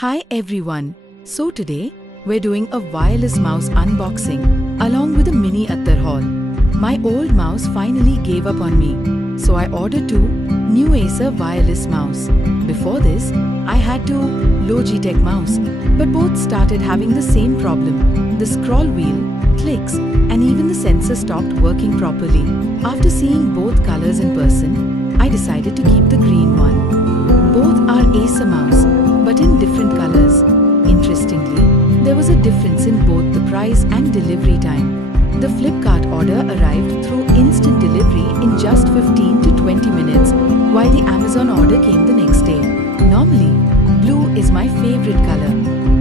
Hi everyone. So today, we're doing a wireless mouse unboxing along with a mini Attar haul. My old mouse finally gave up on me, so I ordered two new Acer wireless mouse. Before this, I had two Logitech mouse, but both started having the same problem. The scroll wheel, clicks, and even the sensor stopped working properly. After seeing both colors in person, I decided to keep the green one. Both are Acer mouse, but in different colors. Interestingly, there was a difference in both the price and delivery time. The Flipkart order arrived through instant delivery in just 15 to 20 minutes, while the Amazon order came the next day. Normally, blue is my favorite color,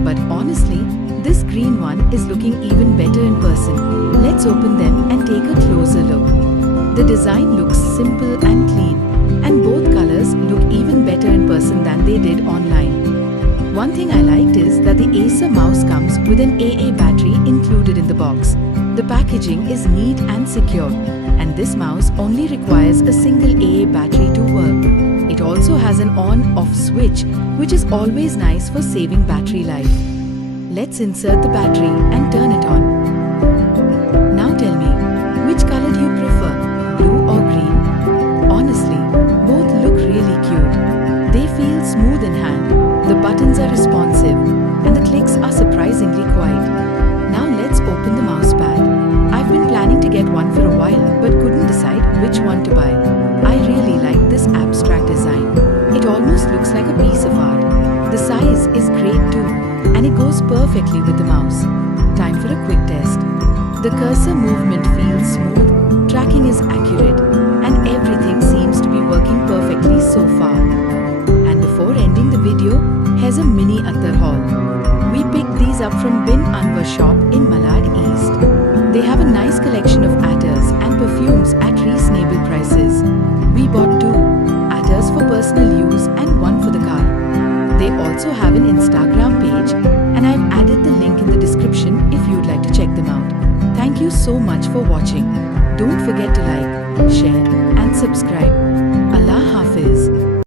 but honestly, this green one is looking even better in person. Let's open them and take a closer look. The design looks simple and clean, and both colors look even better in person than they did online. One thing I liked is that the Acer mouse comes with an AA battery included in the box. The packaging is neat and secure, and this mouse only requires a single AA battery to work. It also has an on-off switch, which is always nice for saving battery life. Let's insert the battery and turn it on. Now tell me, which color do you prefer, blue or green? Honestly, both look really cute. They feel smooth in hand, the buttons are responsive, and the clicks are surprisingly quiet. Now let's open the mouse pad. I've been planning to get one for a while but couldn't decide which one to buy. I really like this abstract design. It almost looks like a piece of art. The size is great too, and it goes perfectly with the mouse. Time for a quick test. The cursor movement feels smooth, tracking is accurate, and everything seems to be working perfectly so far. And before ending the video, here's a mini Attar haul. We picked these up from Bin Anwar shop in Malad East. They have a nice collection of Attars and perfumes at reasonable prices. We bought two Attars for personal use and one for the car. They also have an Instagram page, and I've added the link in the description if you'd like to check them out. Thank you so much for watching. Don't forget to like, share, and subscribe.